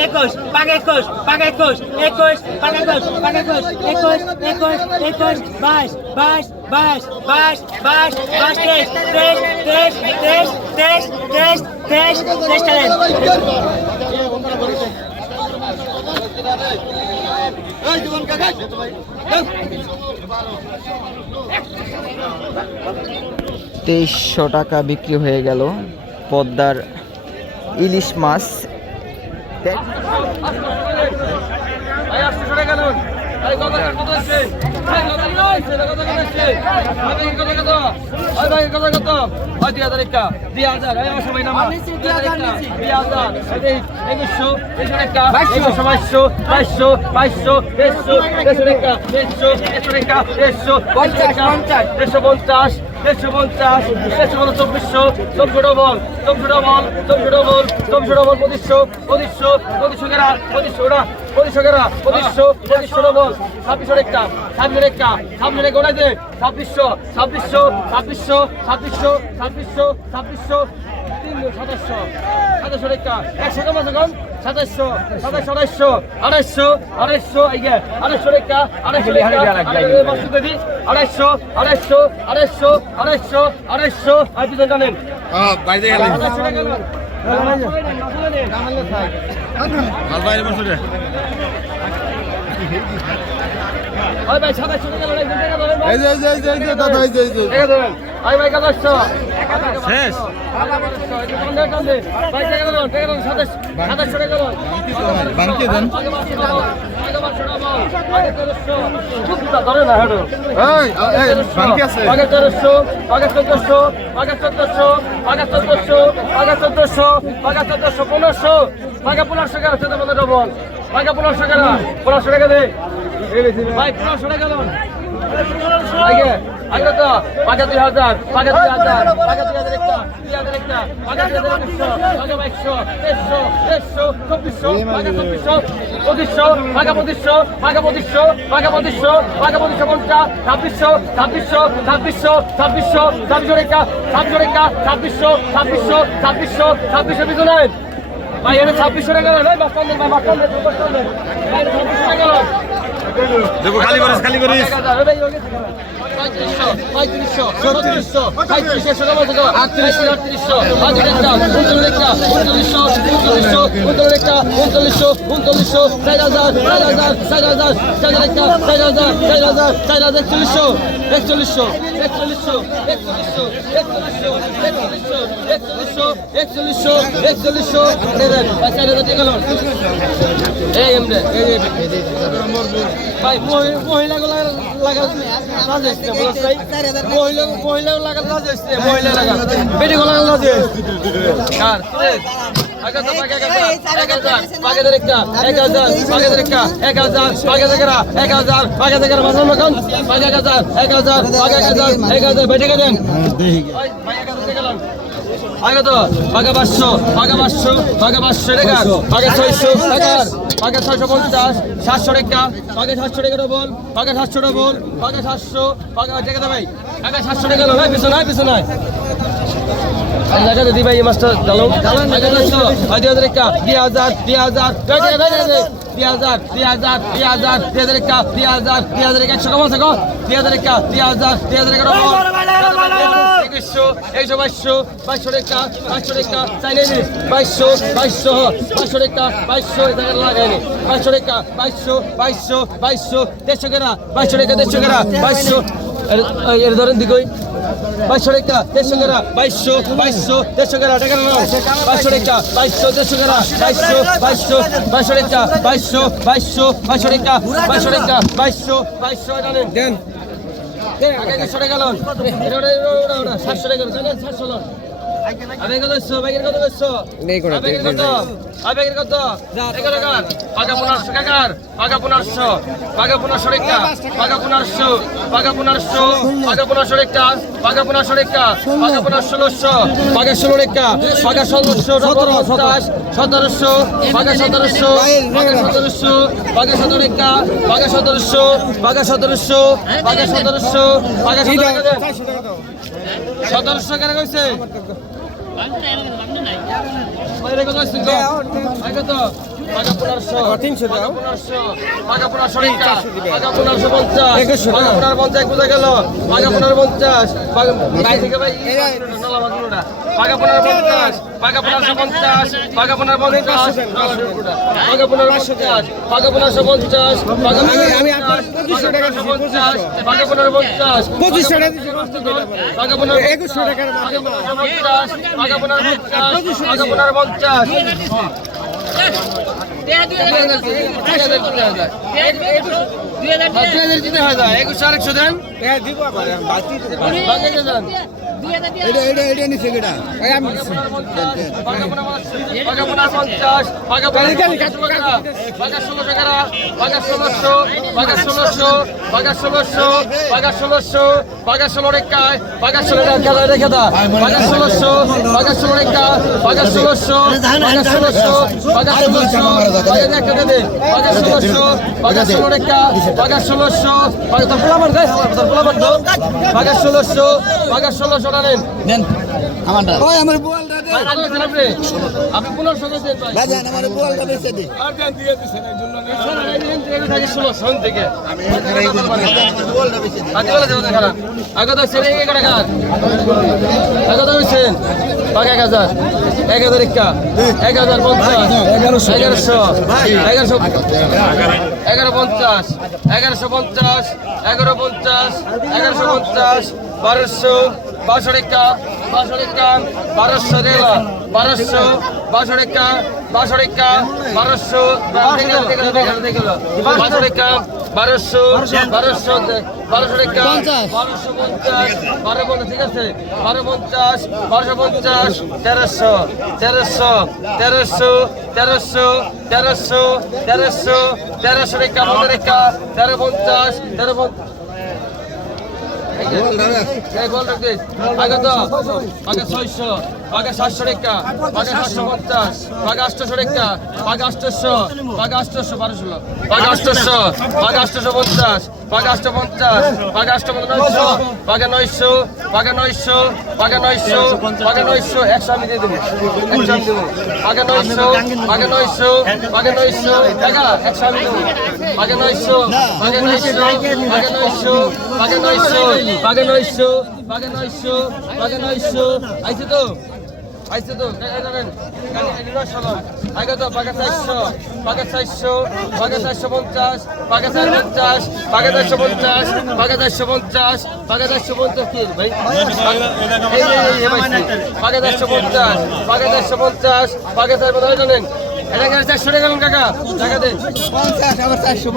একুশ পাকা একুশ পাকা একুশ একুশ পাকা একুশ পাকা একুশ একুশ একুশ একুশ বাইশ বাইশ বাইশ বাইশ বাইশ বাইশ তেইশ তেইশ তেইশ তেইশ তেইশ তেইশ তেইশ তেইশ টাকা তেইশশো টাকা বিক্রি হয়ে গেল পদ্মার ইলিশ মাছ। কত ভাই কত কত? ভাই দুই হাজার একটা। দুই হাজার এই আমার সবাই নামা। দুই হাজার দুই হাজার এই একুশশো একুশশো একটা একুশশো বাইশশো বাইশশো বাইশশো দেড়শো দেড়শো একটা দেড়শো দেড়শো একটা দেড়শো পঞ্চাশ দেড়শো পঞ্চাশ দেড়শো পঞ্চাশ দেড়শো পঞ্চাশ চব্বিশশো চব্বিশশো ডবল চব্বিশশো ডবল চব্বিশশো ডবল চব্বিশশো ডবল পঁচিশশো পঁচিশশো পঁচিশশো গেরা পঁচিশশো ওরা। পঁচিশশো গেরা পঁচিশশো পঁচিশশো ডবল ছাব্বিশশো একটা ছাব্বিশের একটা ছাব্বিশের একটা ওটাই দে ছাব্বিশশো ছাব্বিশশো ছাব্বিশশো ছাব্বিশশো ছাব্বিশশো ছাব্বিশশো সাতাশশো সাতাশশো একটা একশো কম আছে কম সাতাশশো সাতাশশো আড়াইশো আড়াইশো আড়াইশো এই যে আড়াইশো একটা আড়াইশো আড়াইশো আড়াইশো আড়াইশো আড়াইশো আড়াইশো আর পিছনে জানেন বাইরে গেলে এই যে এই যে এই যে দাদা এই যে এই যে ভাই ভাই কাজ শেষ। বাংকে দেন। বাংকে আছে আগে চোদ্দশো আগে চোদ্দশো আগে চোদ্দশো আগে চোদ্দশো আগে চোদ্দশো আগে চোদ্দশো পনেরোশো আগে পনেরোশো গেল। চোদ্দ পনেরো ডবল আগে পনেরোশো গেল পনেরোশো টাকা দে ভাই পনেরোশো টাকা আর কত পঁচাত্তর হাজার পঁচাত্তর হাজার পঁচাত্তর হাজার একটা দুই হাজার একটা পঁচাত্তর হাজার একশো পঁচা বাইশশো তেইশশো তেইশশো চব্বিশশো পাঁচা চব্বিশশো পঁচিশশো পাঁচা পঁচিশশো পাঁচা পঁচিশশো পাঁচা পঁচিশশো পাঁচা পঁচিশশো পঞ্চাশ ছাব্বিশশো ছাব্বিশশো ছাব্বিশশো ছাব্বিশশো ছাব্বিশশো রেখা ছাব্বিশশো রেখা ছাব্বিশশো ছাব্বিশশো দেখো খালি করিস খালি করিস একচল্লিশশো একচল্লিশশো একচল্লিশশো একচল্লিশশো একচল্লিশশো একচল্লিশশো একচল্লিশশো একচল্লিশশো এই এমনি ভাই মহিলাগুলো লাগা হচ্ছে মহিলা মহিলা লাগাল না যাচ্ছে মহিলা লাগাল বেটি লাগাল না যাচ্ছে এক হাজার একটা এক হাজার এক হাজার এক হাজার এক হাজার এক হাজার বেটে দেন আগত পাকা পাঁচশো পাকা পাঁচশো পাকা পাঁচশো টাকা পাকা ছয়শো টাকার পাকে ছয়শো পঞ্চাশ সাতশো টাকা পাকে সাতশো টাকা ডবল পাকে সাতশো ডবল পাকে সাতশো পাকে টাকা দেবে। পাকে সাতশো টাকা ভাই পিছনে পিছনে। দিদি ভাই এই মাছটা চালো আগে চারশো দুই হাজার একটা দুই হাজার দুই হাজার তি হাজার তি হাজার তি হাজার তি হাজার একা তি হাজার তি হাজার একা একশো একশো বাইশশো বাইশশো রেখা বাইশশো রেখা চাইলে নি। বাইশশো বাইশশো বাইশশো রেখা বাইশশো এখানে লাগাইনি বাইশশো রেখা বাইশশো বাইশশো বাইশশো দেড়শো কেনা বাইশশো রেখা বাইশশো। এর ধরেন দিকই বাইশশো টাকা, দেড়শো টাকা বাইশশো বাইশশো, দেড়শো টাকা টাকা বাইশশো টাকা, বাইশশো, দেড়শো টাকা বাইশশো বাইশশো বাইশশো টাকা, বাইশশো বাইশশো বাইশশো টাকা বাইশশো টাকা, বাইশশো বাইশশো দেন, আগে সাতশো টাকা সাতশো লোন। আগে কত বাইকের কত বেচছো আগে কত আর ব্যাগের কত এগারো টাকার পাকা পনেরোশো কাকার পাকা পনেরোশো পাকা পনেরোশো রেখা পাকা পনেরোশো পাকা পনেরোশো পাকা পনেরোশো রেখা পাকা পনেরোশো রেখা পাকা পনেরো ষোলোশো পাকা ষোলো রেখা পাকা ষোলোশো সতেরো পাকা সতেরোশো পাকা সতেরোশো কেন কইছে বাইরে কত পাকা পনেরোশো তিনশো পাকা পনেরোশো পাকা পনেরোশো রেখা পাকা পনেরোশো পঞ্চাশ পাকা পনেরো পঞ্চাশ গেল পাকা পনেরো পঞ্চাশ পাকা নালা বাঁধুনোটা পাকা পনেরো পঞ্চাশ পাকা পনেরোশো পঞ্চাশ পাকা পনেরো পঞ্চাশ পাকা পনেরো পঞ্চাশ দুই হাজার দিতে হয়। একুশশো আরেকশো দেন। হ্যাঁ, দিব এটা এটা এটা নিছে কেটা এই আমি নিছি পাকা 50 পাকা 50 পাকা 1600 টাকা পাকা 1600 পাকা 1600 পাকা 1600 পাকা 1600 পাকা 16 টাকা পাকা 16 টাকা রেখে দা পাকা 1600 পাকা 16 টাকা পাকা 1600 পাকা 1600 পাকা 1600 পাকা টাকা দে পাকা 1600 পাকা 16 টাকা পাকা 1600 পাকা তো পোলাবার গাইস তো পোলাবার দাও পাকা 1600 পাকা 1600 নেন আমারটা ভাই আমার বোয়ালটা দে আপনি? পনেরোশো দেন ভাই জান আমার বোয়ালটা বেঁচে দিন আর দেন দিয়ে দিছেন একজন এক হাজার। এক হাজার পঞ্চাশ। এগারোশো। এগারোশো। এগারো পঞ্চাশ। এগারোশো পঞ্চাশ। এগারো পঞ্চাশ। এগারোশো পঞ্চাশ। বারোশো বারোশো রেখা বারোশো রেলা বারোশো বারোশো রেখা বারোশো রেখা বারোশো বারোশো বারোশো বারোশো বারোশো পঞ্চাশ বারো পঞ্চাশ ঠিক আছে? বারো পঞ্চাশ বারোশো পঞ্চাশ তেরোশো তেরোশো তেরোশো তেরোশো তেরোশো তেরোশো তেরোশো পনেরো রেখা তেরো পঞ্চাশ তেরো পঞ্চাশ এই বল রাখবে আগে তো আগে ছয়শো আগে সাতশো রেখা আগে সাতশো পঞ্চাশ আগে আটশোশো রেখা আগে আটশোশো আগে আটশোশো বারোশো আগে আটশোশো আগে আটশোশো পঞ্চাশ আগে আটশো পঞ্চাশ আগে আটশো নয়শো আগে নয়শো আগে নয়শো আগে নয়শো আগে নয়শো একশো আমি দিয়ে দেবো একশো আমি দেবো আগে নয়শো আগে নয়শো আগে নয়শো টাকা একশো আমি দেবো আগে নয়শো আগে নয়শো আগে নয়শো আগে নয়শো আগে নয়শো আগে নয়শো আগে নয়শো। আইছে তো? আইছে তো? আগে তো? পাকে চারশো পাকে চারশো পাকে চারশো পঞ্চাশ পাকে চার পঞ্চাশ পাকে চারশো পঞ্চাশ পাকে চারশো পঞ্চাশ পাকে চারশো পঞ্চাশ কি? ভাই পাকে চারশো পঞ্চাশ পাকে চারশো পঞ্চাশ পাকে চার পঞ্চাশ জানেন এটা চারশো টাকা কাকা? টাকা দেন পঞ্চাশ, আবার চারশো